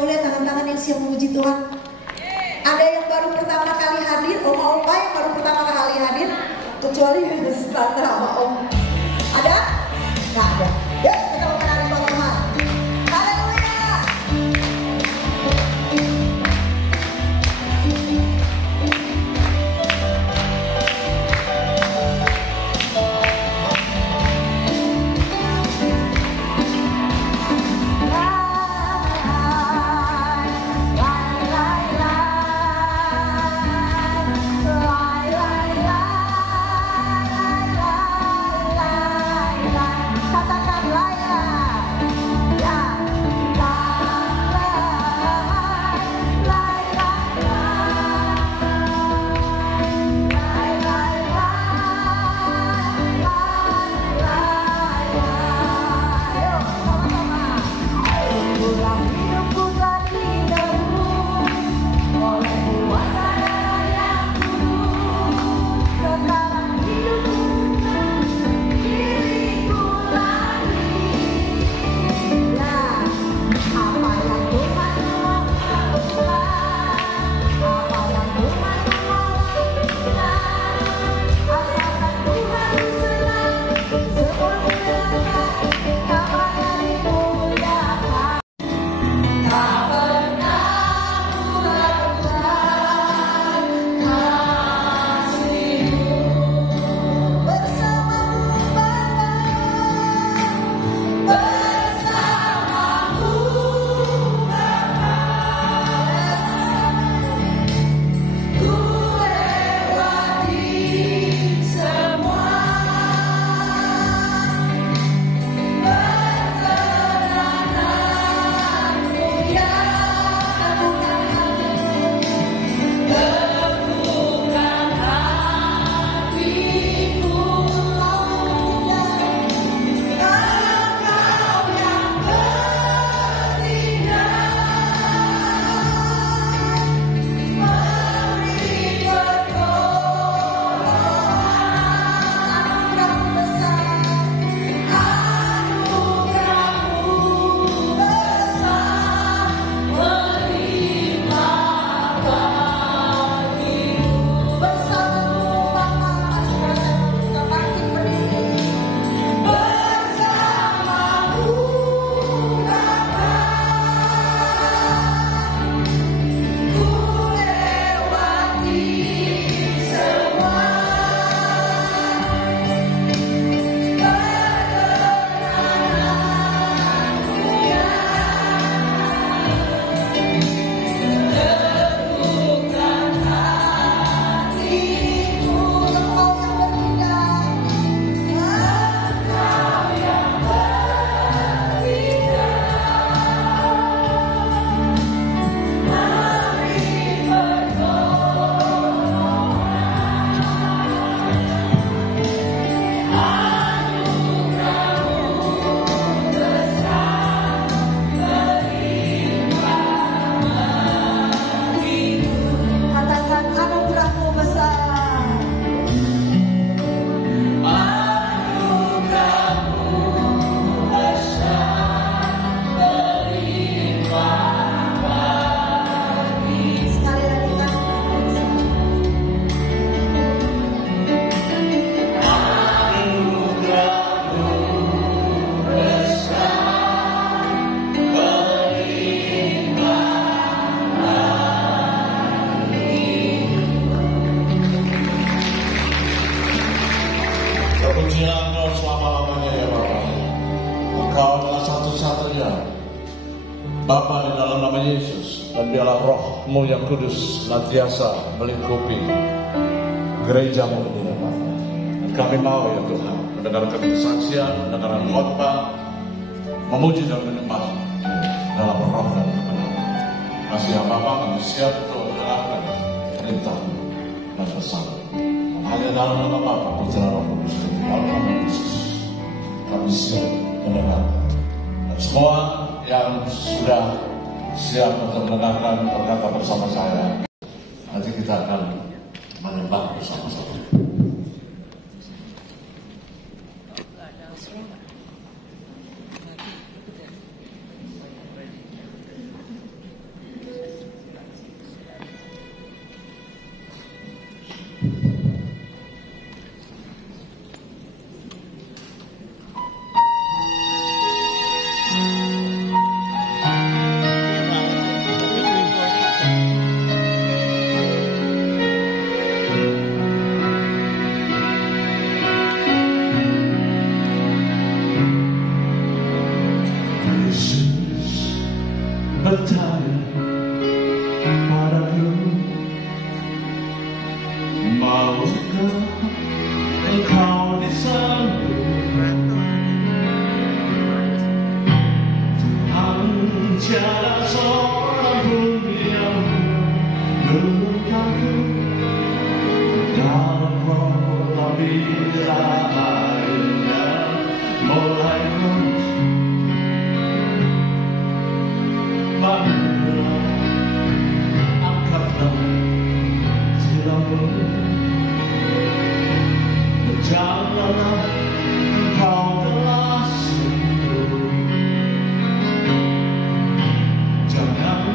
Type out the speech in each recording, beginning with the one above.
mau lihat tangan-tangan yang siap memuji Tuhan? Ada yang baru pertama kali hadir, oma-opa yang baru pertama kali hadir, kecuali Sandra sama Om. Ada? Nggak ada. Ya, kita mau menari buat Tuhan. Haleluya. Bapa, di dalam nama Yesus, dan biarlah Roh-Mu yang kudus senantiasa melingkupi gereja-Mu ini, ya Bapa. Dan kami mau, ya Tuhan, mendengarkan kesaksian, mendengarkan khotbah, memuji dan menyembah dalam roh dan kebenaran. Kasih ya Bapa, kami siap untuk mendengarkan perintah-Mu dan pesan-Mu. Hanya dalam nama Bapa, Putra, Roh Kudus, dalam nama Yesus, kami siap mendengarkan. Dan semua yang sudah siap untuk mendengarkan berkata bersama saya, nanti kita akan menyembah bersama-sama. percaya padaku. Maukah engkau disambut? Tuhan tiada seorang pun yang melukaku dalam kota bila airnya mulai keruh. Bangunlah, angkatlah silammu, berjalanlah, engkau telah sembuh. Jangan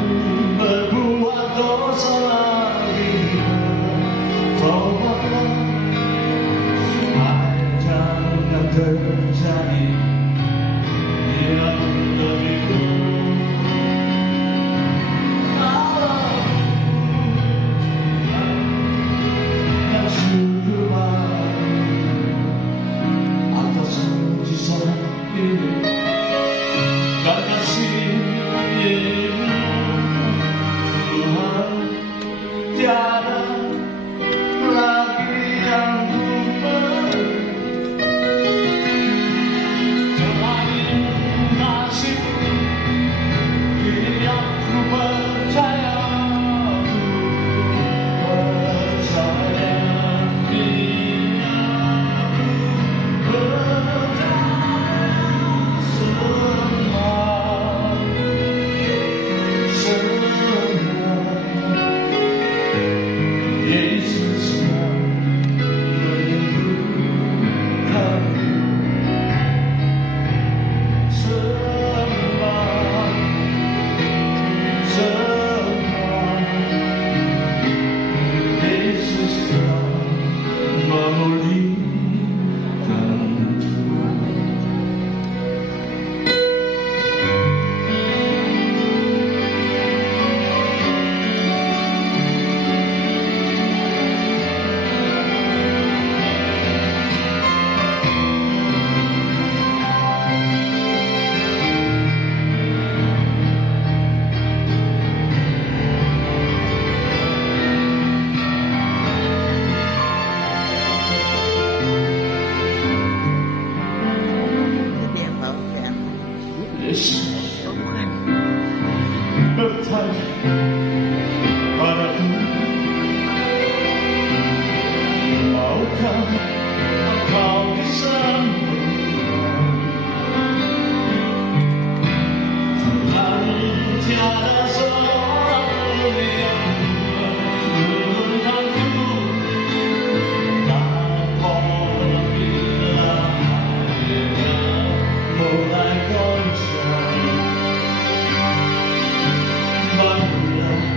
berbuat dosa lagi, bertobatlah, jangan terjadi yang lebih buruk. Tiada lagi yang ku beri selain kasih-Mu. Kini aku percaya, kini aku percaya semua. Yesus yang menyembuhkan, semua Yesus yang memulihkan. Yesus bertanya padaku, maukah engkau disambut? Tuhan tiada seorang pun yang melukaku dalam kota bila airnya mulai goncang. Bangunlah,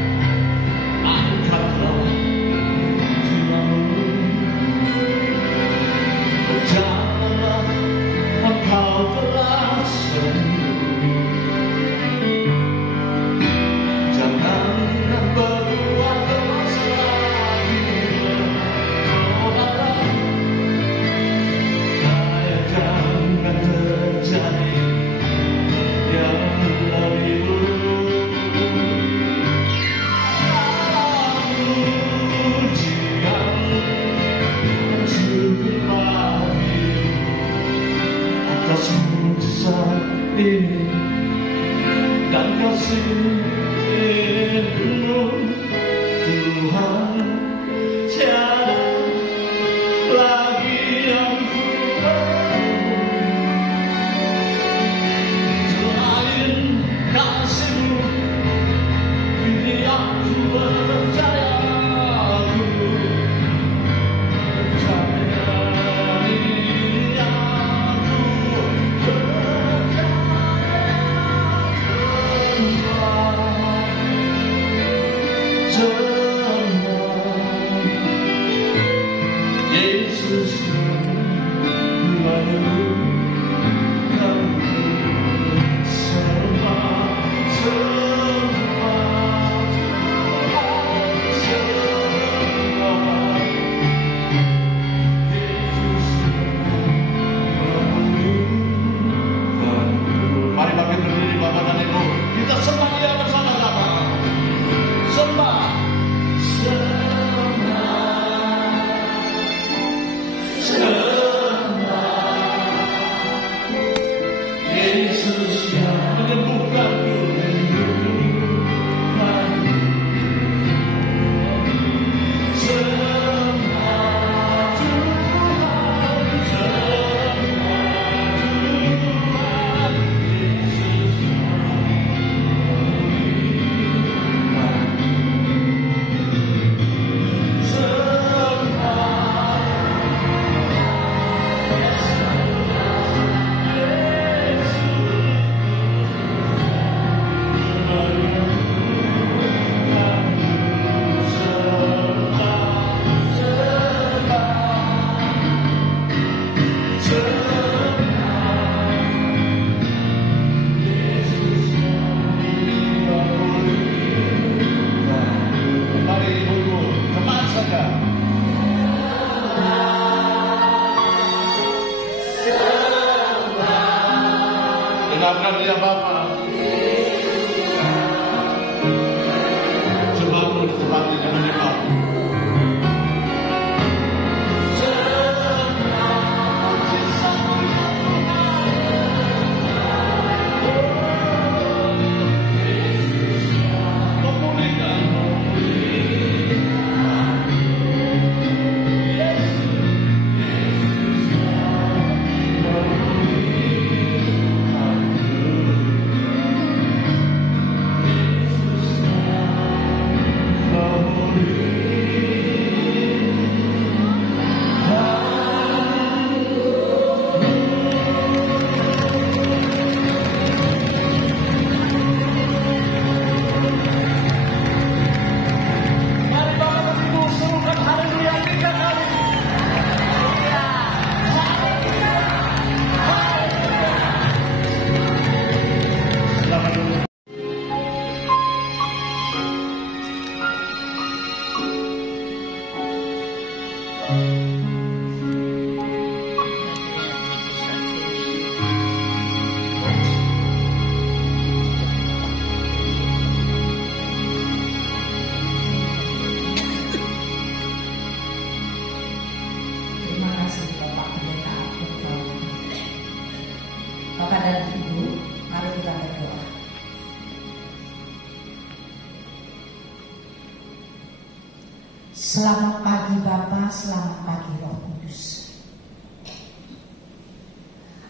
Selamat pagi Bapa, selamat pagi Roh Kudus.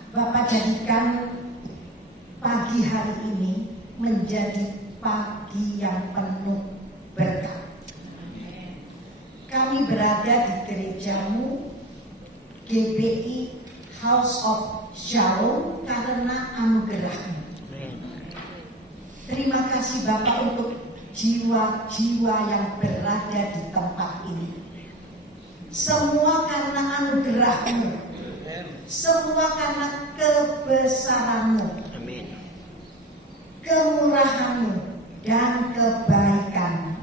Bapak jadikan pagi hari ini menjadi pagi yang penuh berkat. Kami berada di gerejamu GBI House of Shalom karena anugerah-Mu. Terima kasih Bapak untuk jiwa-jiwa yang berada di tempat ini. Semua karena anugerah-Mu, semua karena kebesaran-Mu, kemurahan-Mu dan kebaikan-Mu.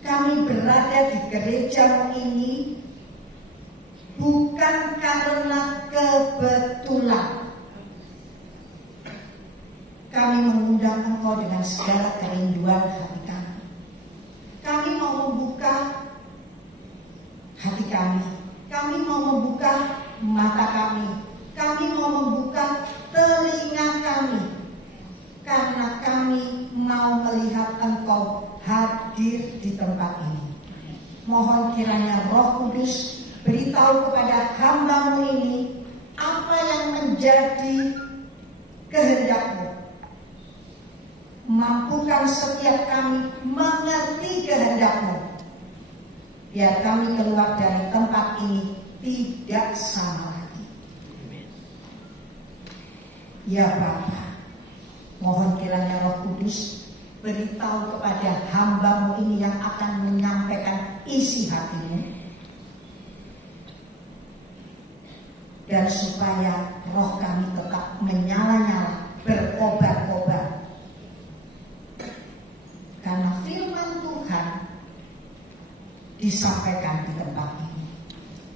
Kami berada di gereja ini bukan karena kebetulan. Kami mengundang Engkau dengan segala kerinduan hati kami. Kami mau membuka hati kami. Kami mau membuka mata kami. Kami mau membuka telinga kami. Karena kami mau melihat Engkau hadir di tempat ini. Mohon kiranya Roh Kudus beritahu kepada hamba-Mu ini apa yang menjadi kehendak-Mu. Mampukan setiap kami mengerti kehendak-Mu, biar kami keluar dari tempat ini tidak sama lagi. Ya Bapa, mohon kiranya Roh Kudus beritahu kepada hamba-Mu ini yang akan menyampaikan isi hati-Mu, dan supaya roh kami tetap menyala-nyala, berkobar-kobar. Karena firman Tuhan disampaikan di tempat ini,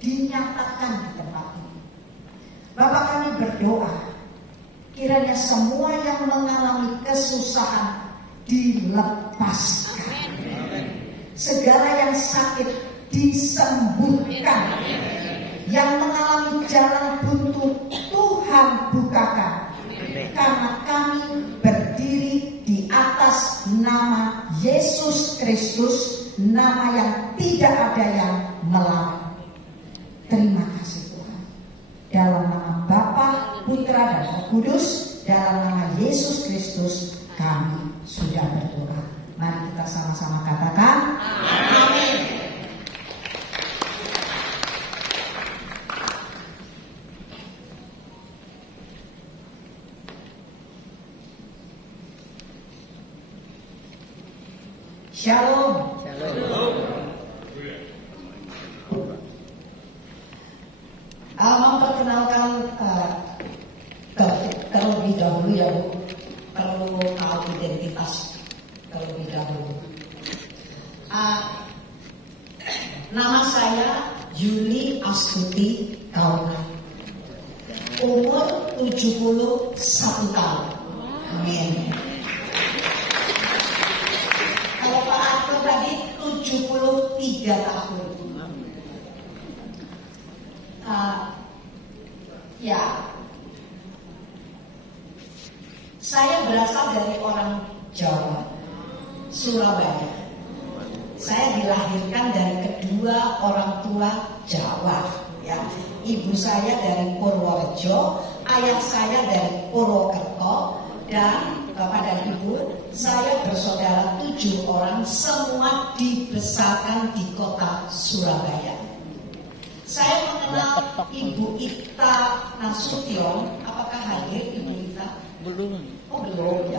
dinyatakan di tempat ini. Bapak, kami berdoa kiranya semua yang mengalami kesusahan dilepaskan, segala yang sakit disembuhkan, yang mengalami jalan buntu Tuhan bukakan. Karena kami berdiri di atas nama Yesus Kristus, nama yang tidak ada yang melawan. Terima kasih Tuhan. Dalam nama Bapa, Putra dan Roh Kudus, dalam nama Yesus Kristus kami sudah berdoa. Mari kita sama-sama katakan amin. Shalom. Shalom. Memperkenalkan terlebih dahulu ya Bu, perlu tahu identitas terlebih dahulu. Nama saya Yuli Astuti Kaunan, umur 71 tahun. Amin. Kalau Pak Arto tadi 73 tahun. Ya, saya berasal dari orang Jawa, Surabaya. Saya dilahirkan dari kedua orang tua Jawa. Ya, ibu saya dari Purworejo, ayah saya dari Purwokerto, dan Bapak dan Ibu, saya bersaudara 7 orang, semua dibesarkan di kota Surabaya. Saya mengenal Ibu Ita Nasution. Apakah hadir Ibu Ita? Belum. Oh belum ya.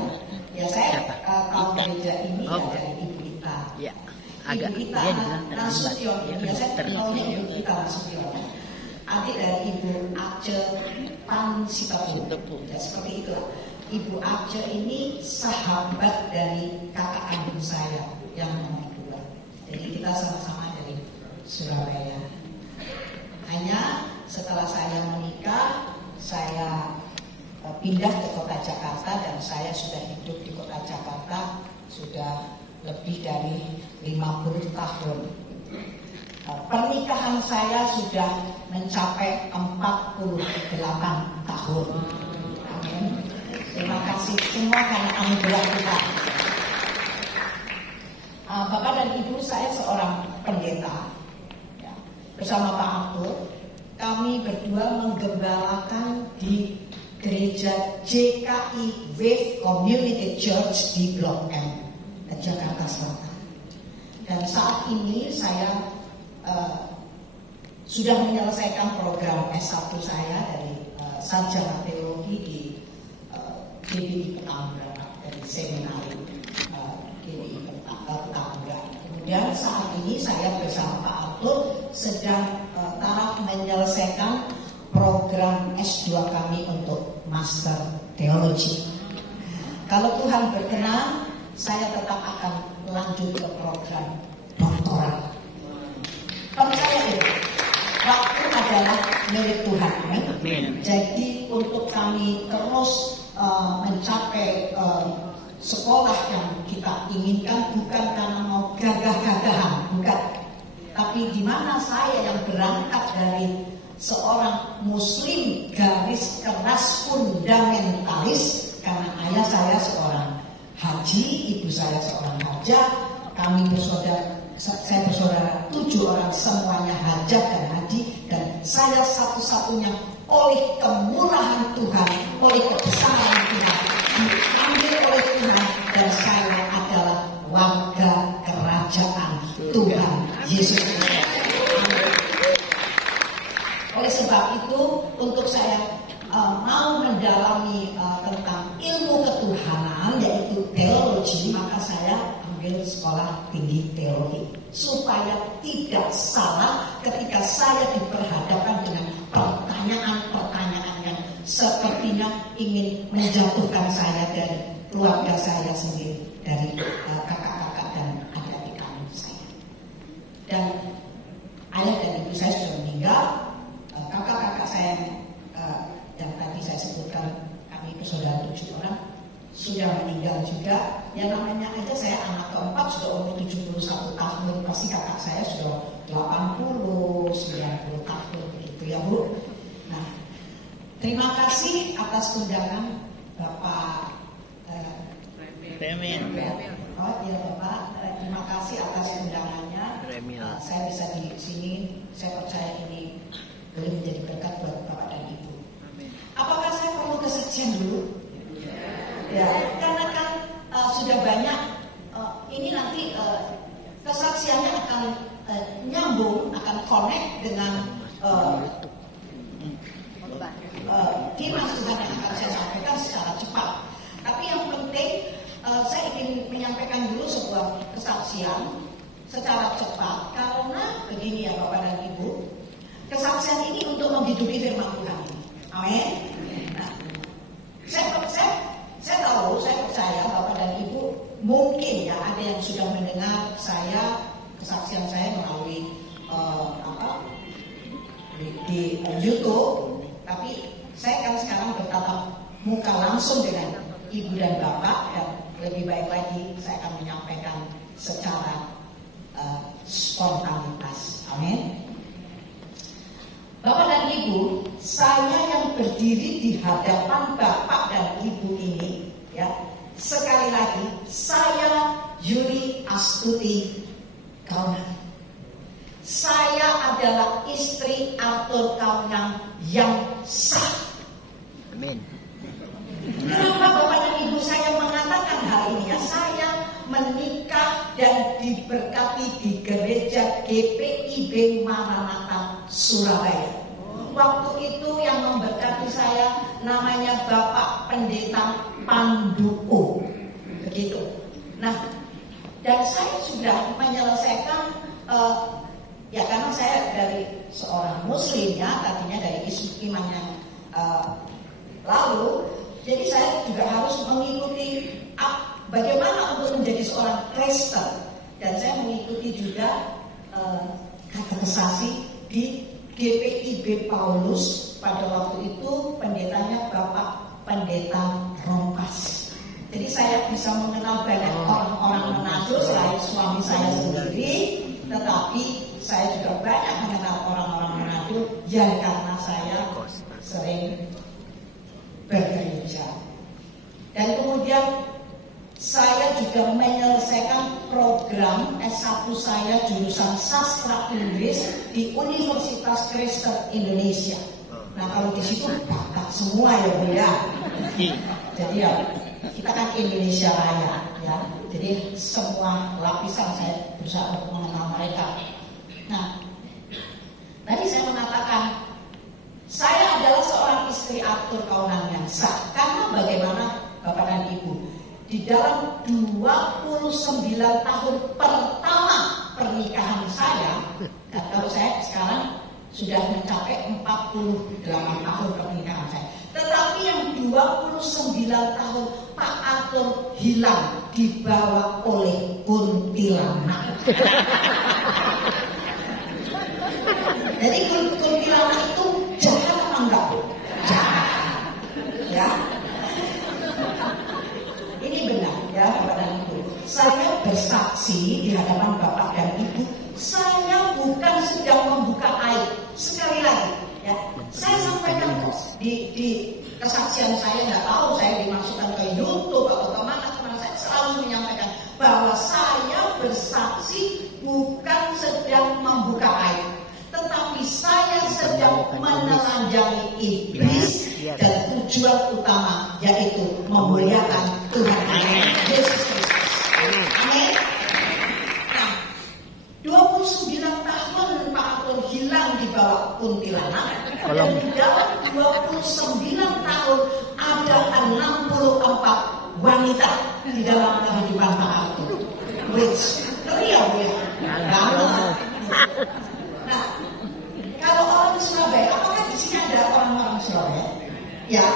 Ya saya tahu gereja ini ya dari Ibu Ita. Ya. Agak Ibu Ita Nasution. Ya saya tahunya Ibu Ita Nasution. Adik dari Ibu Ace Pansitapu. Ya seperti itulah. Ibu Ace ini sahabat dari kakak kandung saya yang nomor 2. Jadi kita sama-sama dari Surabaya. Hanya setelah saya menikah, saya pindah ke kota Jakarta dan saya sudah hidup di kota Jakarta sudah lebih dari 50 tahun. Pernikahan saya sudah mencapai 48 tahun. Amin. Terima kasih semua karena anugerah Tuhan. Bapak dan Ibu, saya seorang pendeta, ya, bersama Pak Arthur, kami berdua menggembalakan di gereja JKI Wave Community Church di Blok M, Jakarta Selatan. Dan saat ini saya sudah menyelesaikan program S1 saya dari sarjana teologi di GBI Petamburan, dari seminari GBI Petamburan. Kemudian saat ini saya bersama Pak Arthur sedang taraf menyelesaikan program S2 kami untuk Master Teologi. Kalau Tuhan berkenan, saya tetap akan lanjut ke program doktoral. Percaya ya, waktu adalah milik Tuhan. Jadi untuk kami terus mencapai sekolah yang kita inginkan bukan karena mau gagah-gagahan, bukan. Tapi di mana saya yang berangkat dari seorang Muslim garis keras fundamentalis, karena ayah saya seorang haji, ibu saya seorang hajah, kami saya bersaudara 7 orang, semuanya hajah dan haji, dan saya satu-satunya oleh kemurahan Tuhan, oleh kebesaran Tuhan, diambil oleh Tuhan, dan saya adalah warga kerajaan Tuhan Yesus Kristus. Oleh sebab itu, untuk saya mau mendalami tentang ilmu ketuhanan, yaitu teologi, maka saya ambil sekolah tinggi teologi, supaya tidak salah ketika saya diperhadapkan dengan pertanyaan-pertanyaan yang sepertinya ingin menjatuhkan saya dari keluarga saya sendiri, dari kakak-kakak dan adik-adik kami saya. Dan ayah dan ibu saya sudah meninggal, kakak-kakak saya yang tadi saya sebutkan, kami bersaudara 7 orang sudah meninggal juga. Yang namanya aja saya anak keempat, sudah umur 71 tahun, pasti kakak saya sudah 80, 90 tahun gitu ya Bu. Nah, terima kasih atas undangan Bapak Remin. Oh iya Bapak, terima kasih atas undangannya. Saya bisa di sini, saya percaya ini boleh menjadi berkat buat Bapak dan Ibu. Apakah saya perlu kesaksian dulu? Ya, karena kan sudah banyak, ini nanti kesaksiannya akan nyambung, akan connect dengan firman Tuhan yang akan saya sampaikan secara cepat. Tapi yang penting, saya ingin menyampaikan dulu sebuah kesaksian secara cepat, karena begini ya Bapak dan Ibu, kesaksian ini untuk menghidupi firman Tuhan ini. Amin. Nah, saya tahu, saya percaya Bapak dan Ibu mungkin ya ada yang sudah mendengar saya, kesaksian saya melalui di YouTube, tapi saya kan sekarang bertatap muka langsung dengan Ibu dan Bapak, dan lebih baik lagi saya akan menyampaikan secara spontanitas. Amin. Bapak dan Ibu, saya yang berdiri di hadapan Bapak dan Ibu ini, ya, sekali lagi, saya Yuri Astuti Kaunang. Saya adalah istri Arthur Kaunang yang sah. Amin. Kenapa Bapak dan Ibu saya mengatakan hal ini? Ya, saya menikah dan diberkati di gereja GPIB Maranatha Surabaya. Waktu itu yang memberkati saya namanya Bapak Pendeta Panduo, begitu. Nah, dan saya sudah menyelesaikan, ya karena saya dari seorang Muslim ya, tadinya dari iman yang lalu, jadi saya juga harus mengikuti bagaimana untuk menjadi seorang Kristen, dan saya mengikuti juga katekisasi di GPIB Paulus. Pada waktu itu pendetanya Bapak Pendeta Rompas. Jadi saya bisa mengenal banyak orang-orang Manado selain suami saya sendiri, tetapi saya juga banyak mengenal orang-orang Manado yang karena saya sering bergereja. Dan kemudian saya juga menyelesaikan program S1 saya jurusan Sastra Inggris di Universitas Kristen Indonesia. Nah kalau di situ bakat semua ya Bu ya. Jadi ya kita kan Indonesia Raya ya. Jadi semua lapisan saya berusaha untuk mengenal mereka. Nah tadi saya mengatakan saya adalah seorang istri Arthur Kaunan yang sah. Karena bagaimana Bapak dan Ibu, di dalam 29 tahun pertama pernikahan saya, dan kalau saya sekarang sudah mencapai 48 tahun pernikahan saya. Tetapi yang 29 tahun Pak Arthur hilang dibawa oleh kuntilanak. Jadi kuntilanak itu jahat apa enggak? Jahat. Ya. Ini benar ya Bapak dan Ibu. Saya bersaksi di hadapan Bapak dan Ibu, saya bukan sedang membuka aib. Sekali lagi ya, saya sampaikan di kesaksian saya, nggak tahu saya dimasukkan ke YouTube atau kemana, saya selalu menyampaikan bahwa saya bersaksi bukan sedang membuka aib, tetapi saya sedang menelanjangi iblis dan tujuan utama yaitu memuliakan Tuhan Yesus Kristus. Amin. Nah, 29 tahun Pak Arthur hilang di bawah kuntilanak, dan di dalam 29 tahun ada 64 wanita di dalam kehidupan Pak Arthur. Which teriak ya. Nah, kalau orang Surabaya, apakah di sini ada orang-orang Surabaya? Ya,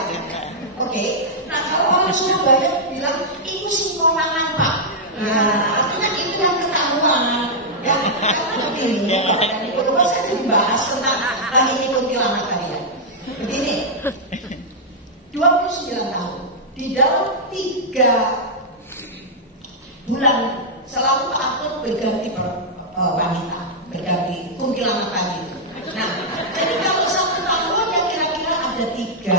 oke. Nah, kalau orang Surabaya bilang itu simpolangan Pak. Nah, artinya itu yang ketahuan. Ya, karena begini, kalau saya dibahas tentang ini kuntilanak tadi ya. Begini, 29 tahun di dalam 3 bulan selalu Pak Arthur berganti wanita, berganti kuntilanak tadi. Nah, jadi kalau 1 tahun ya kira-kira ada 3.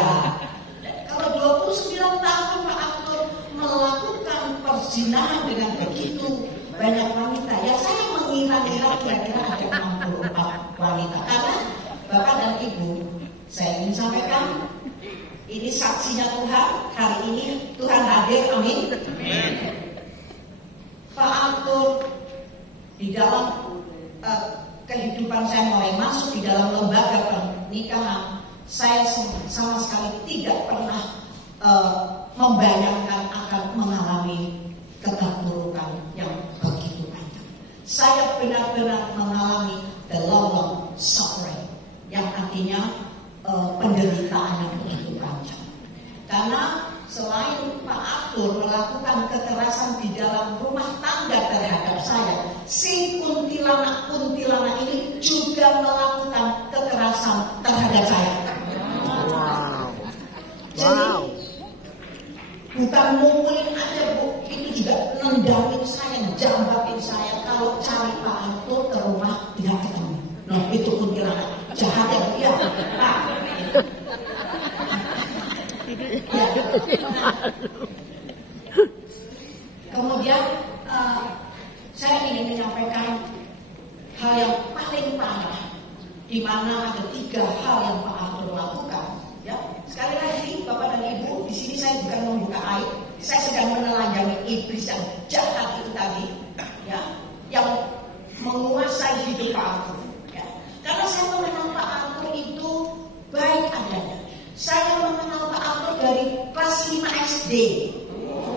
Kalau 29 tahun Pak Arthur melakukan perzinahan dengan begitu banyak wanita, ya saya mengira-ngira kira-kira ada 64 wanita. Karena Bapak dan Ibu, saya ingin sampaikan, ini saksinya Tuhan, hari ini Tuhan hadir, amin. Pak Arthur di dalam kehidupan saya mulai masuk di dalam lembaga pernikahan, saya sama sekali tidak pernah membayangkan akan mengalami keterpurukan yang begitu banyak. Saya benar-benar mengalami the long suffering, yang artinya penderitaan yang begitu panjang. Karena selain Pak Arthur melakukan kekerasan di dalam rumah tangga terhadap saya, si kuntilanak ini juga melakukan kekerasan terhadap saya. Jadi bukan mukulin aja Bu, ini juga nendangin saya, jambakin saya. Kalau cari Pak Arthur ke rumah tidak ketemu. Nah itu kuntilanak jahat ya Bu ya. Nah, ya. Kemudian saya ingin menyampaikan hal yang paling parah, di mana ada 3 hal yang Pak Arthur lakukan. Ya, sekali lagi Bapak dan Ibu, di sini saya bukan membuka aib, saya sedang menelanjangi iblis yang jahat itu tadi, ya, yang menguasai hidup Pak Arthur. Ya. Karena saya mengenal Pak Arthur itu baik adanya. Saya mengenal Pak Arthur dari kelas 5 SD.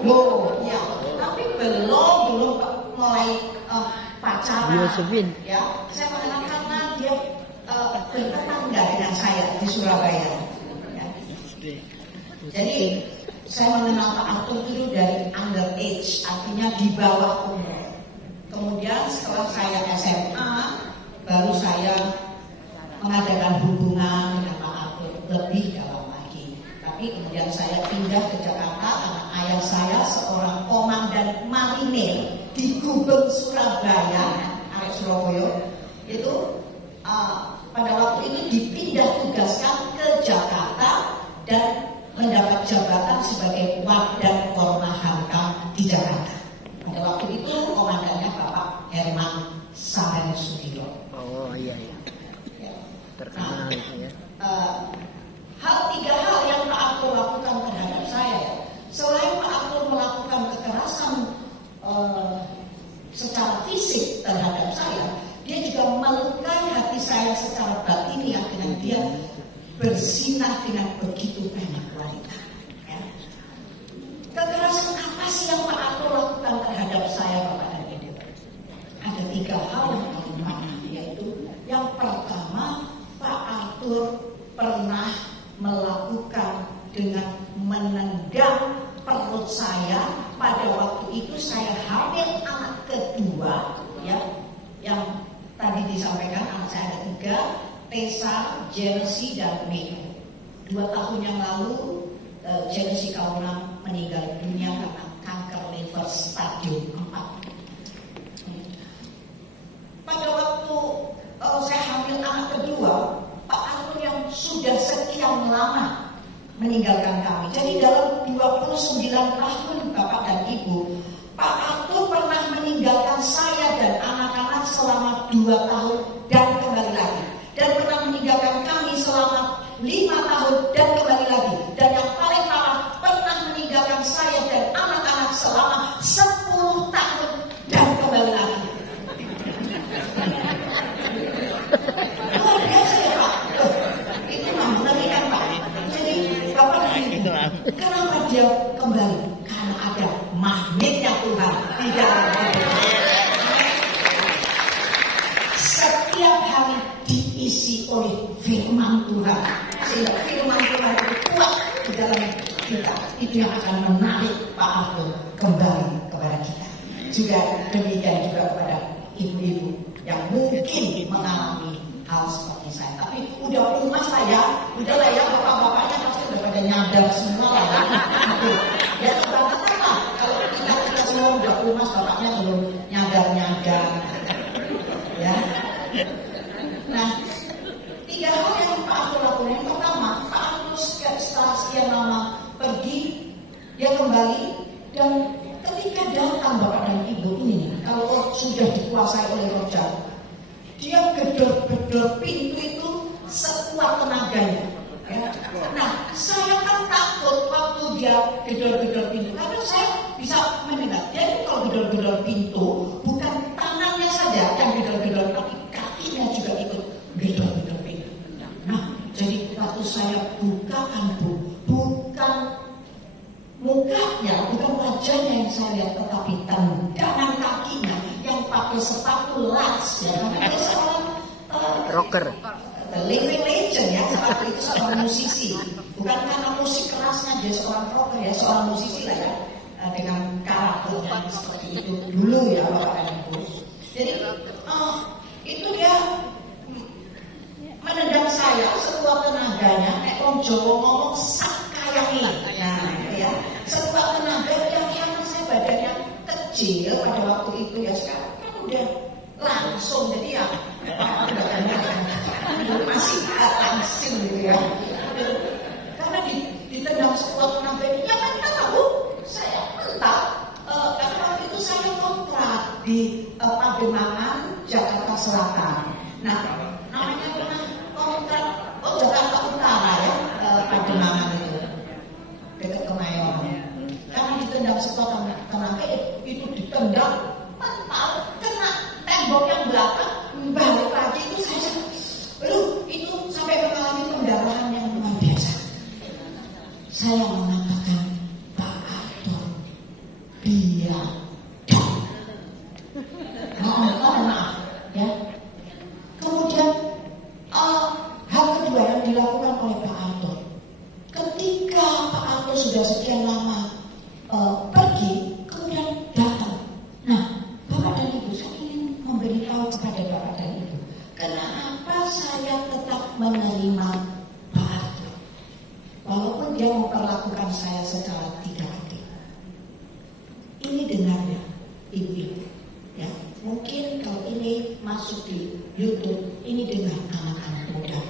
Loh, ya, tapi belum mulai pacaran. Ya, saya mengenal karena dia bertetangga dengan saya di Surabaya. Ya. Jadi saya mengenal Pak Arthur itu dari underage, artinya di bawah umur. Kemudian setelah saya SMA, baru saya mengadakan hubungan dengan Pak Arthur lebih dalam lagi. Tapi kemudian saya pindah ke Jakarta karena ayah saya seorang komandan marinir di Gubeng Surabaya, Arek Surabaya, itu pada waktu ini dipindah tugaskan ke Jakarta dan mendapat jabatan sebagai Wadah Komnas HAM di Jakarta. Pada Pada waktu itu komandannya Bapak Herman Samensudiro. Oh iya. Ya. Terkenal itu ya. Tiga hal yang Pak Arthur lakukan terhadap saya. Selain Pak Arthur melakukan kekerasan secara fisik terhadap saya, dia juga melukai hati saya secara batiniah dengan dia berzinah dengan begitu banyak wanita. Ya. Kekerasan apa sih yang Pak Arthur lakukan terhadap saya, Bapak dan Ibu? Ada tiga hal yang paling parah, yaitu yang pertama, Pak Arthur pernah melakukan dengan menendang perut saya. Pada waktu itu saya hamil anak kedua, ya, yang tadi disampaikan anak saya ada 3, Tessa, Jersey, dan Mei. 2 tahun yang lalu Jersey Kauna meninggal dunia karena kanker liver stadium 4. Pada waktu saya hamil anak kedua, Pak Arthur yang sudah sekian lama meninggalkan kami. Jadi dalam 29 tahun Bapak dan Ibu, Pak Arthur pernah meninggalkan saya dan anak-anak selama 2 tahun dan kembali lagi. Dan pernah meninggalkan kami selama 5 tahun dan kembali lagi. Dan yang paling parah, pernah meninggalkan saya dan anak-anak selama 10 tahun dan kembali lagi. Luar biasa ya Pak. Itu mengerikan Pak. Jadi Bapak dan Ibu, kenapa dia kembali? Karena ada magnetnya Tuhan di dalam diri. Setiap hari diisi oleh firman Tuhan, sehingga firman Tuhan itu kuat di dalam kita. Itu yang akan menarik Pak Arthur kembali kepada kita. Juga demikian juga kepada ibu-ibu yang mungkin mengalami hal seperti saya. Tapi udah pumas lah ya, udahlah ya, bapak-bapaknya pasti udah pada nyadar semua lah. Ya kebangetan lah, kalau kita semua udah pumas, bapaknya belum nyadar-nyadar. Ya. Nah, 3 hal yang Pak Arthur lakukan. Yang pertama, Pak Arthur setelah sekian lama pergi, dia kembali, dan ketika datang Bapak dan Ibu ini, kalau sudah dikuasai oleh roh jahat, dia gedor-gedor pintu itu sekuat tenaganya. Ya. Nah, saya kan takut waktu dia gedor-gedor pintu, karena saya bisa mendengar. Dia itu kalau gedor-gedor pintu, bukan tangannya saja yang gedor-gedor, tapi kakinya juga ikut gedor-gedor pintu. Nah, jadi waktu saya bukakan bukan mukanya, bukan wajahnya yang saya lihat, tetapi tendangan kakinya yang pakai sepatu las, ya, karena dia seorang Rocker. The living legend ya, sepatu itu seorang musisi, bukan karena musik kerasnya dia seorang rocker ya, seorang musisi lah ya, dengan karakternya seperti itu dulu ya Bapak dan Ibu. Jadi itu dia menendang saya sekuat tenaganya, Om Jowo ngomong sakayangi. Nah ya, sekuat tenaga yang karena saya badannya kecil pada waktu itu ya, sekarang kan udah langsung, jadi ya badannya masih langsing gitu ya. Karena ditendang sekuat tenaga ini, ya kan kita tahu saya mentak. Karena waktu itu saya kontrak di Pademangan, Jakarta Selatan. Nah, namanya pernah kontrak Jakarta Utara ya, Pademangan itu dekat Kemayoran. Karena ditendang sekuat tenaga itu ditendang mental, kena tembok yang belakang, balik lagi itu saya itu sampai mengalami pendarahan yang luar biasa. Saya mengatakan, Pak Arthur, biar maaf ya. Kemudian hal kedua yang dilakukan oleh Pak Arthur, ketika Pak Arthur sudah sekian lama pergi, kemudian datang. Nah, Bapak dan Ibu, saya ingin memberitahu kepada Bapak dan Ibu, kenapa saya tetap menerima Pak Arthur, walaupun dia memperlakukan saya secara tidak adil. Ini dengar ya, ibu-ibu. Ya, mungkin kalau ini masuk di YouTube, ini dengar anak-anak muda.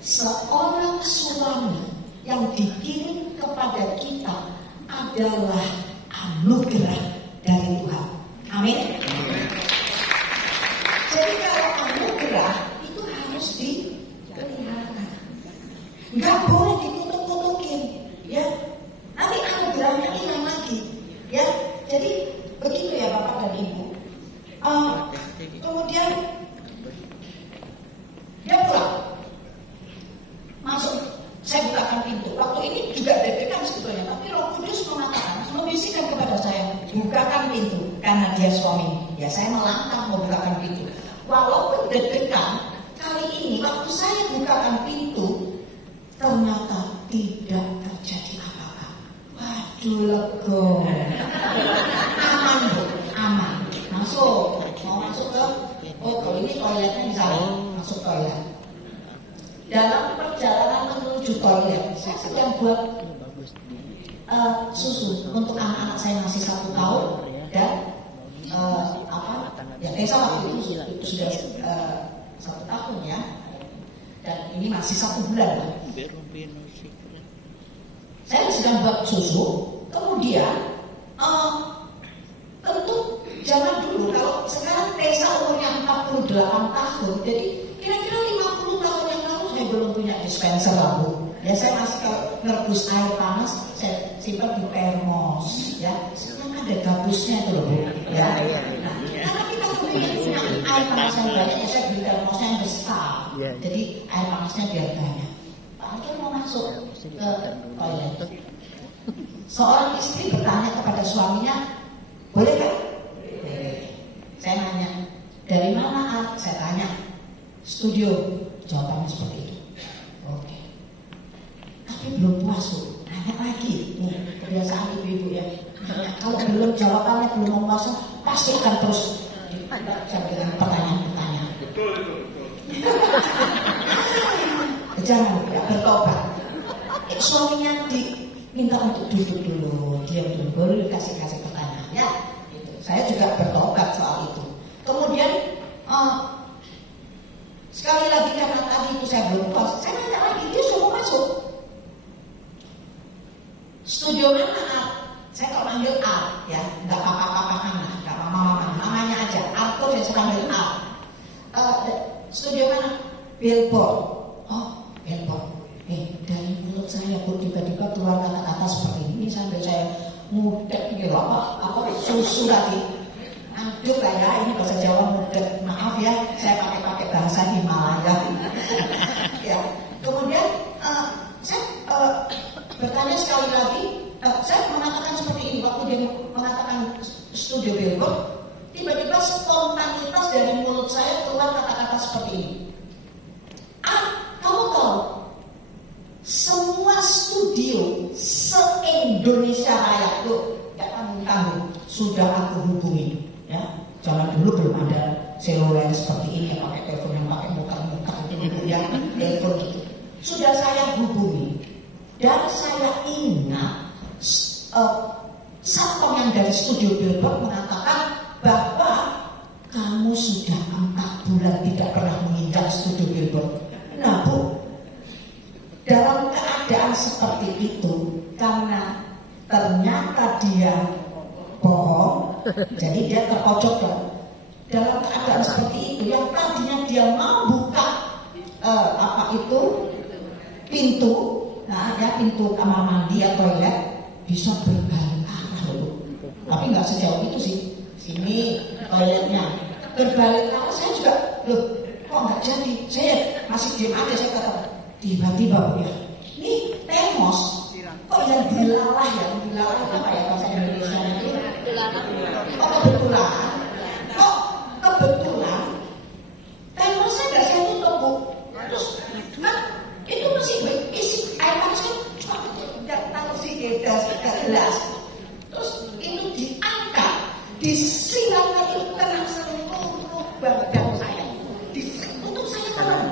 Seorang suami yang dikirim kepada kita adalah anugerah dari Amin. Jadi kalau anugerah itu harus dipelihara, nggak boleh ditutup-tutupin, ya. Nanti anugerahnya hilang lagi, ya. Jadi begitu ya Bapak dan Ibu. Kemudian dia pulang, masuk. Saya bukakan pintu. Waktu ini juga deg-degan sebetulnya, tapi Roh Kudus mengatakan, membisikkan kepada saya, bukakan pintu, karena dia suami. Ya saya melangkah mau bukakan pintu. Walaupun deg-degan, kali ini waktu saya bukakan pintu, ternyata tidak terjadi apa-apa. Waduh, lega. Aman Bu, aman. Masuk, mau masuk ke, kalau ini toiletnya di sana, masuk toilet. Dalam perjalanan menuju toilet, saya sedang buat susu untuk anak-anak saya masih 1 tahun dan Tessa waktu itu sudah 1 tahun ya, dan ini masih 1 bulan. Saya sedang buat susu, kemudian tentu zaman dulu, kalau sekarang Tessa umurnya 48 tahun, jadi kira-kira 50 tahun yang lalu saya belum punya dispenser lah Bu. Ya saya masih kalau ngerebus air panas saya simpan di termos, ya. Sekarang ada gabusnya itu loh Bu. Ya. Nah, karena kita punya air panas yang banyak, ya saya beli termosnya yang besar. Jadi air panasnya biar banyak. Pak Akhil mau masuk ke toilet. Seorang istri bertanya kepada suaminya, boleh kan? Saya nanya, dari mana? Saya tanya, studio. Jawabannya seperti itu. Oke. Tapi belum puas Bu. Nanya lagi. Nih, kebiasaan ibu-ibu ya. Kalau belum jawabannya belum puas, pasti akan terus dengan pertanyaan-pertanyaan. Betul. Jangan ya, bertobat. Suaminya diminta untuk duduk dulu, diam dulu, baru dikasih pertanyaan. Ya, gitu. Saya juga bertobat soal itu. Kemudian sekali lagi karena tadi itu saya belum puas, saya nanya lagi, dia suruh masuk. Studio mana? Saya kalau manggil A, ya, nggak apa-apa anak, nggak mama, namanya aja. Arto saya panggil A. Studio mana? Billboard. Oh, billboard. Dari mulut saya Bu tiba-tiba keluar kata-kata seperti ini sampai saya mudek gitu apa susu lagi. Aduh ya, ini bahasa Jawa mudek. Maaf ya, saya pakai bahasa Himalaya. Ya. Kemudian saya bertanya sekali lagi, saya mengatakan seperti ini waktu dia mengatakan studio billboard, tiba-tiba spontanitas dari mulut saya keluar kata-kata seperti ini. Kamu tahu, semua studio se-Indonesia Raya itu gak tanggung-tanggung sudah aku hubungi. Ya, zaman dulu belum ada seluler seperti ini yang pakai telepon yang pakai muka-muka itu ya, telepon gitu. Sudah saya hubungi dan saya ingat satpam yang dari studio billboard mengatakan bahwa kamu sudah 4 bulan tidak pernah menginjak studio billboard. Nah Bu, dalam keadaan seperti itu, karena ternyata dia bohong, jadi dia terpojokkan. Dalam keadaan seperti itu, yang tadinya dia mau buka pintu, nah ya pintu kamar mandi atau toilet bisa berbalik arah loh. Tapi nggak sejauh itu sih. Sini toiletnya berbalik arah, saya juga loh, kok nggak jadi? Saya masih diam aja, saya kata tiba-tiba Bu ya, ini termos kok yang dilalah apa ya bahasa Indonesia itu? Kebetulan termosnya nggak saya tutup Bu. Terus kan itu masih isi air panas kan nggak tahu sih gelas. Terus itu diangkat, disiramkan itu kena seluruh badan saya, untuk saya tahu.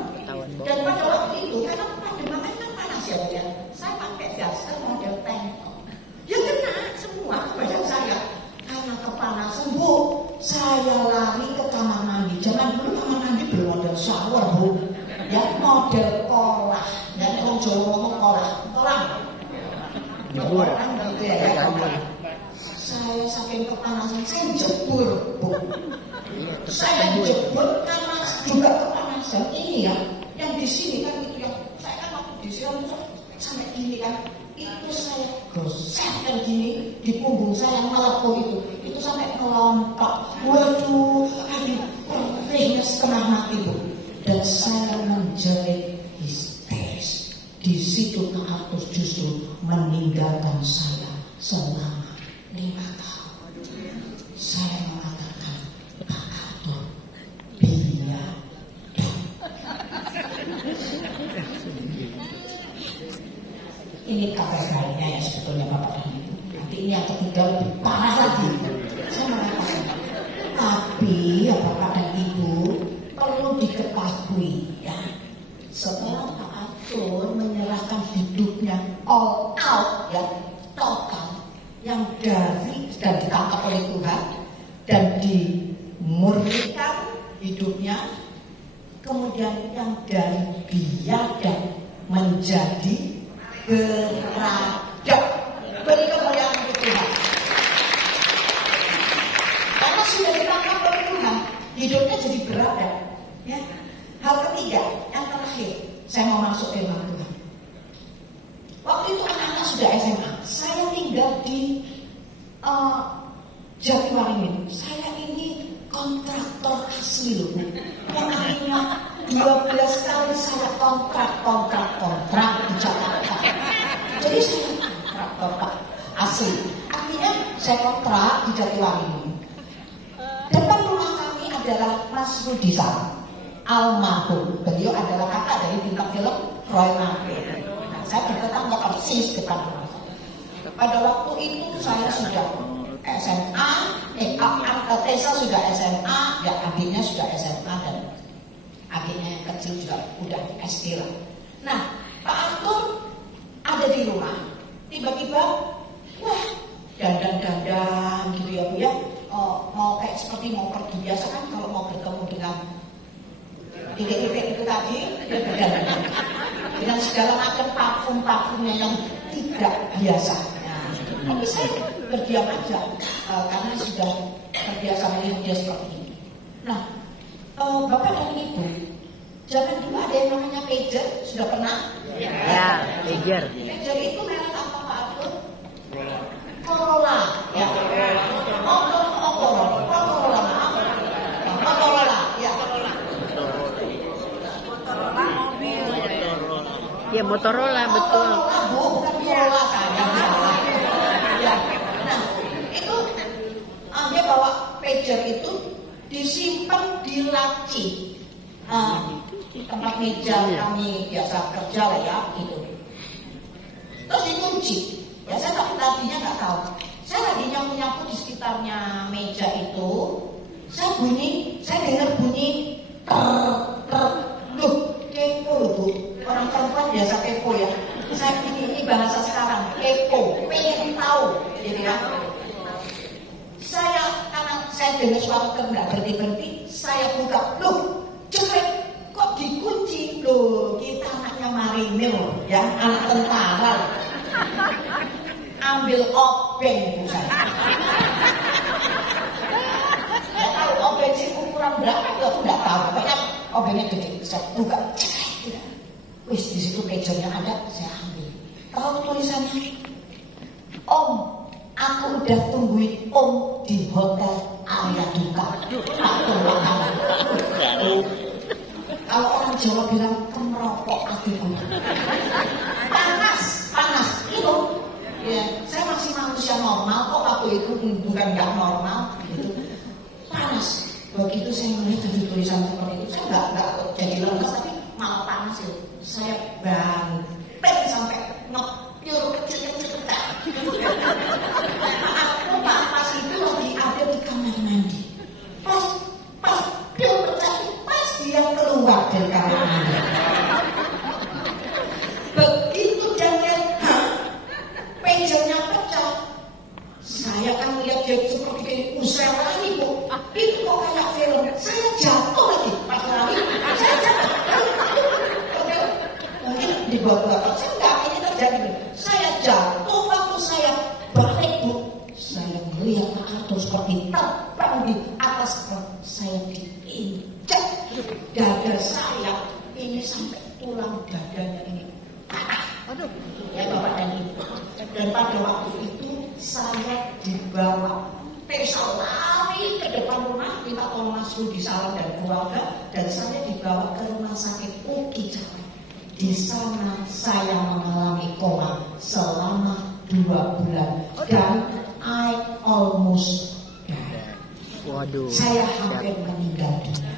Dan pada waktu itu karena pada makan kan panas ya, saya pakai daster model tank top. Ya kena semua badan saya karena kepanasan Bu. Saya lari ke kamar mandi. Zaman dulu kamar mandi belum model shower Bu, ya model kolah. Dan orang Jawa ngomong kolah, gitu ya. saya saking kepanasan, saya jebur, Bu. Iya, Saya jebur karena juga kepanasan. Ini ya, yang di sini kan itu yang saya kan waktu di sini sampai ini kan, itu saya gosekkan gini di punggung saya yang melepuh itu sampai melompat. Waduh, aduh, perihnya setengah mati, Bu. Dan saya menjerit histeris. Di situ Pak Arthur justru meninggalkan saya selama 5 tahun. Saya mengatakan, Pak Arthur, biar. Ini kabar baiknya ya sebetulnya Bapak dan Ibu. Nanti ini yang ketiga lebih parah lagi. Saya mengatakan, tapi ya Bapak dan Ibu perlu diketahui ya. Setelah Pak Arthur menyerahkan hidupnya all out ya, total, yang dari dan ditangkap oleh Tuhan dan dimurnikan hidupnya, kemudian yang dari biadab menjadi beradab. Beri kemuliaan untuk Tuhan. Karena sudah ditangkap oleh Tuhan, hidupnya jadi beradab. Ya. Hal ketiga, yang terakhir, saya mau masuk firman Tuhan. Waktu itu anak-anak sudah SMA, saya tinggal di Jatiwaringin. Saya ini kontraktor asli loh, yang akhirnya 12 kali saya kontrak di Jakarta. Jadi saya kontraktor Pak asli. Akhirnya saya kontrak di Jatiwaringin. Depan rumah kami adalah Mas Rudisa almarhum. Beliau adalah kakak dari bintang film Roy Martin. Nah, saya bertetangga persis depan rumah saya. Pada waktu itu saya sudah SMA, Tessa sudah SMA, ya adiknya sudah SMA dan adiknya yang kecil juga udah SD lah. Nah, Pak Arthur ada di rumah. Tiba-tiba, wah, dandan-dandan gitu ya Bu ya. Mau kayak seperti mau pergi biasa kan kalau mau bertemu dengan titik-titik itu tadi, dandan dengan segala macam parfum-parfumnya yang tidak biasa. Tapi saya berdiam aja karena sudah terbiasa melihat dia seperti ini. Nah, Bapak dan Ibu, zaman dulu ada yang namanya pager, sudah pernah? Ya, pager. Pager itu merek apa Pak Arthur? Corolla, ya. Motorola, ya. Ya, Motorola betul. Bukan Corolla saya. Ya. Nah, itu dia bawa pager itu disimpan di laci tempat meja kami biasa kerja lah ya gitu. Terus dikunci. Ya saya tadinya nggak tahu. Saya lagi nyapu di sekitarnya meja itu. Saya dengar bunyi loh, kepo loh Bu. Orang perempuan biasa kepo ya. Saya ini bahasa sekarang, kepo, pengen tahu, gitu ya. Karena saya dengar suara nggak berhenti, saya buka, loh, cepet, kok dikunci, loh, kita anaknya marinir, ya, anak tentara, ambil obeng Bu saya. Saya tahu obeng sih ukuran berapa, aku nggak tahu, pokoknya obengnya gede, saya buka, wis di situ pagernya ada, saya ambil. Tahu tulisannya, Om, aku udah tungguin Om di hotel Arya Duka. Kalau orang Jawa bilang kemerokok hatiku. Panas, itu. Ya, saya masih manusia normal kok waktu itu bukan nggak normal, gitu. Panas. Begitu saya melihat tulisan seperti itu, saya nggak jadi lemes tapi malah panas ya. Saya banteng sampai ngepil kecil-kecil. Aku pas itu lagi ada di kamar mandi. Pas pil pecah, pas dia keluar dari kamar mandi. Begitu dia lihat, pagernya pecah. Saya kan lihat dia seperti ini, usai lagi Bu. Itu kok kayak film. Saya jatuh lagi pas lari. Saya jatuh. Mungkin di di atas perut saya diinjak dada saya ini sampai tulang dadanya ini patah. Aduh, ya Bapak dan Ibu. Dan pada waktu itu saya dibawa pesau lari ke depan rumah minta tolong Mas Rudi Salam dan keluarga, dan saya dibawa ke rumah sakit UGI Jakarta. Di sana saya mengalami koma selama 2 bulan dan I almost died. Waduh. Saya hampir meninggal dunia.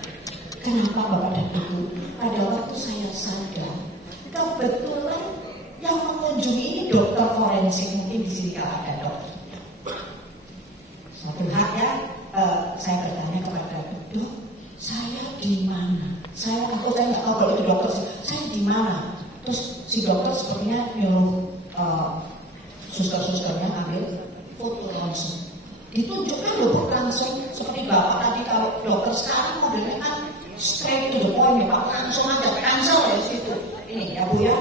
Kenapa Bapak dan Ibu? Pada waktu saya sadar, kebetulan yang mengunjungi ini dokter forensik, mungkin di sini kalau ada dokter. Suatu hari ya, saya bertanya kepada Dok, saya di mana? Saya nggak tahu kalau itu dokter sih. Saya di mana? Terus si dokter sepertinya nyuruh suster-susternya ambil foto langsung. Ditunjukkan loh langsung seperti Bapak tadi, kalau dokter sekarang modelnya kan straight to the point ya Pak, langsung aja cancel ya situ. Ini ya Bu ya,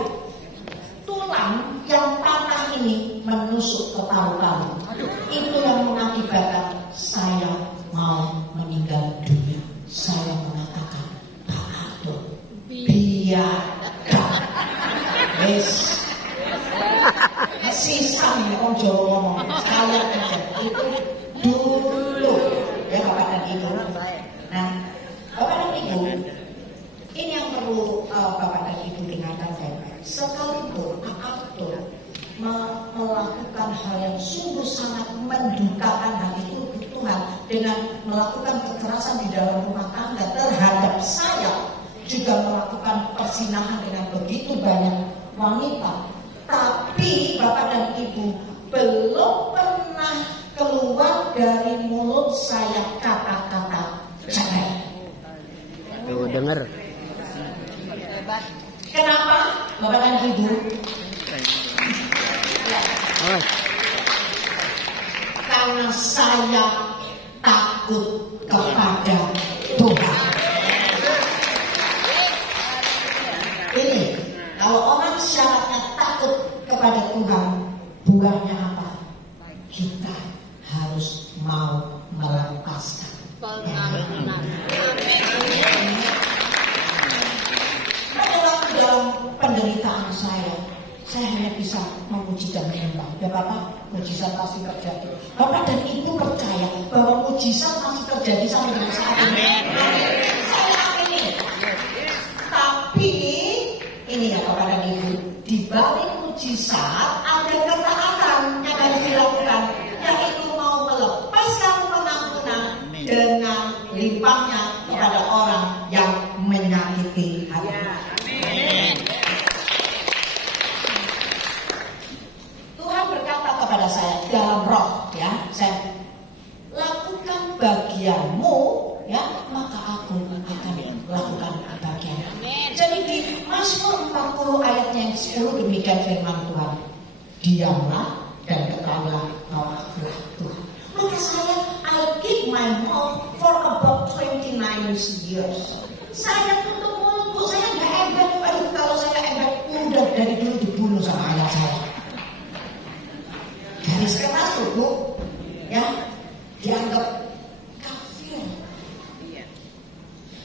tulang yang patah ini menusuk ke paru-paru. Itu yang mengakibatkan saya mau meninggal dunia. Saya mengatakan, Pak Arthur, biarkan. Wes, sisa nih orang Jawa ngomong, saya aja itu dulu ya Bapak dan Ibu. Nah, Bapak dan Ibu, ini yang perlu Bapak dan Ibu dengarkan baik-baik. Sekalipun Pak Arthur melakukan hal yang sungguh sangat mendukakan hati Tuhan dengan melakukan kekerasan di dalam rumah tangga terhadap saya, juga melakukan persinahan dengan begitu banyak wanita, tapi Bapak dan Ibu belum pernah keluar dari mulut saya kata-kata cerai. Tuh denger. Kenapa Bapak dan Ibu? Oh. Karena saya takut kepada Tuhan. Ini kalau orang syaratnya takut kepada Tuhan, buahnya apa? Kita harus mau melepaskan. Pada waktu dalam penderitaan saya hanya bisa memuji dan menyembah. Ya Bapak, mujizat pasti terjadi. Bapak dan Ibu percaya bahwa mujizat masih terjadi sampai dengan saat ini. Saya yakin. Tapi ini ya Bapak dan Ibu, di balik mujizat ada ketaatan yang harus dilakukan, yaitu mau melepaskan pengampunan dengan limpahnya kepada orang yang menyakiti hati. Tuhan berkata kepada saya dalam roh, ya, saya lakukan bagianmu, ya, maka aku akan lakukan bagianmu. Jadi di Mazmur 40 ayatnya yang 10 demikian firman Tuhan, diamlah dan ketahuilah bahwa akulah Tuhan. Maka saya I keep my mouth for about 29 years. Saya tutup mulut, saya nggak ebet. Aduh, kalau saya ebet udah dari dulu dibunuh sama ayah saya. Garis keras tuh Bu, ya, dianggap kafir.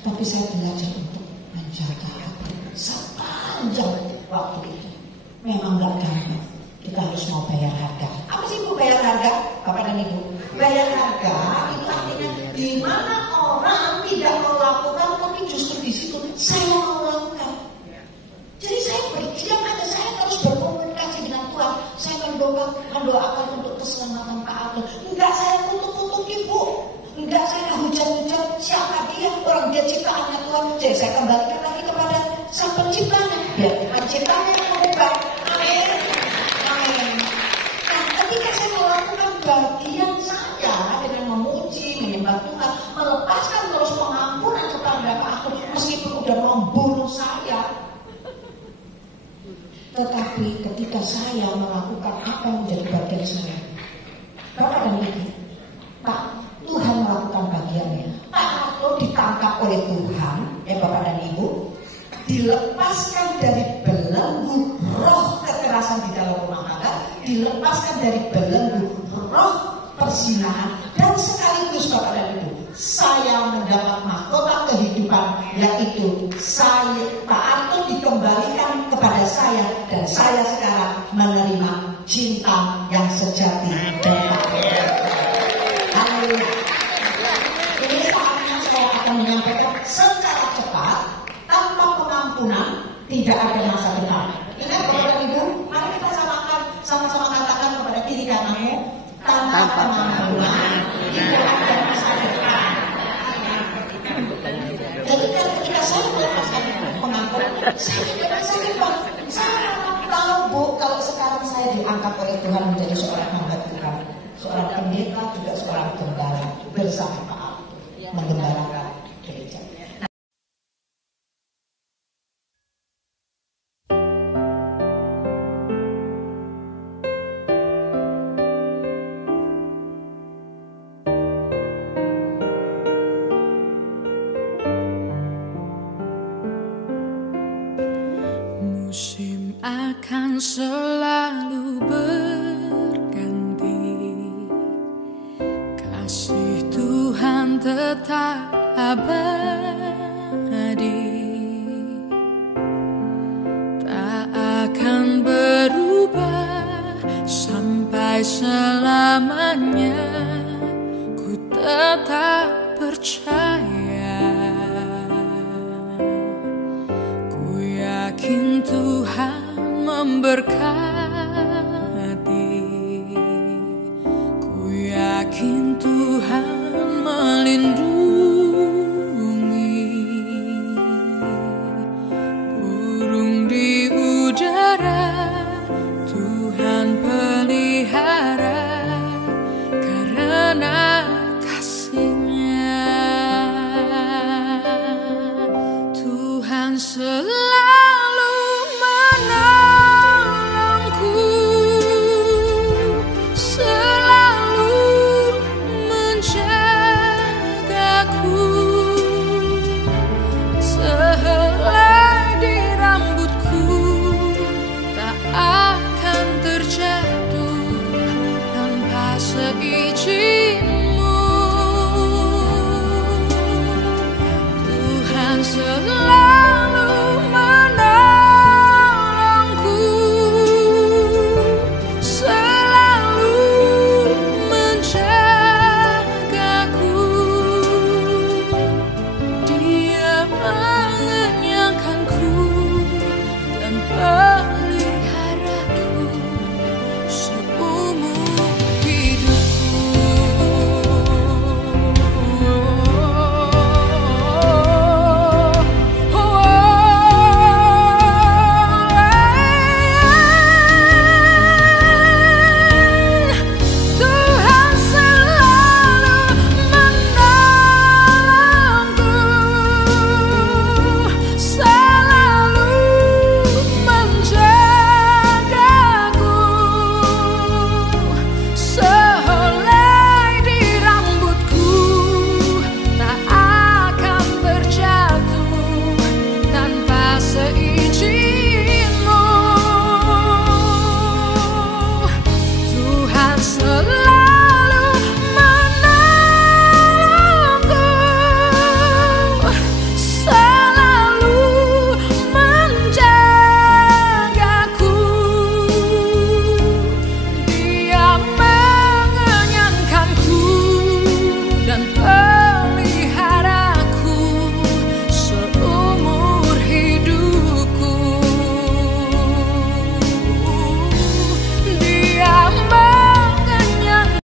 Tapi saya belajar untuk menjaga hati sepanjang waktu itu. Memang nggak gampang. Kita harus mau bayar harga. Apa sih Bu bayar harga, Bapak dan Ibu? Bayar harga itu artinya di mana orang tidak melakukan, tapi justru di situ saya mau lakukan. Jadi saya berdiam aja, saya terus berkomunikasi dengan Tuhan. Saya mendoakan untuk keselamatan Pak Arthur. Enggak saya kutuk-kutuki Bu. Enggak saya hujan-hujan. Siapa dia? Orang dia ciptaannya Tuhan. Jadi saya kembalikan lagi kepada Sang Penciptanya. Biar Penciptanya yang mengubah. Amin. Amin. Nah, ketika saya melakukan bagian saya dengan memuji, menyembah Tuhan, melepaskan terus pengampunan kepada Pak Arthur, meskipun udah membunuh saya. Tetapi ketika saya melakukan apa yang menjadi bagian saya, Bapak dan Ibu, Pak, Tuhan melakukan bagiannya. Pak Arthur ditangkap oleh Tuhan, ya Bapak dan Ibu, dilepaskan dari belenggu roh kekerasan di dalam rumah tangga, dilepaskan dari belenggu roh perzinahan, dan sekaligus Bapak dan Ibu, saya mendapat mahkota kehidupan, yaitu saya Pak Arthur dikembalikan kepada saya, dan saya sekarang menerima cinta yang sejati dari Pak Arthur. Haleluya. Ini saatnya saya akan menyampaikan secara cepat, tanpa pengampunan tidak ada masa depan. Ingat Bapak dan Ibu, mari kita sama-sama katakan kepada kiri kananmu, tanpa pengampunan tidak ada masa depan. Jadi ketika saya melepaskan pengampunan, saya tidak masa depan. Saya tahu Bu, kalau sekarang saya diangkat oleh Tuhan menjadi seorang hamba Tuhan, seorang pendeta juga seorang gembala bersama Pak Arthur menggembalakan gereja. Musim akan selalu berganti, kasih Tuhan tetap abadi, tak akan berubah sampai selamanya. Ku tetap percaya, yakin Tuhan memberkati.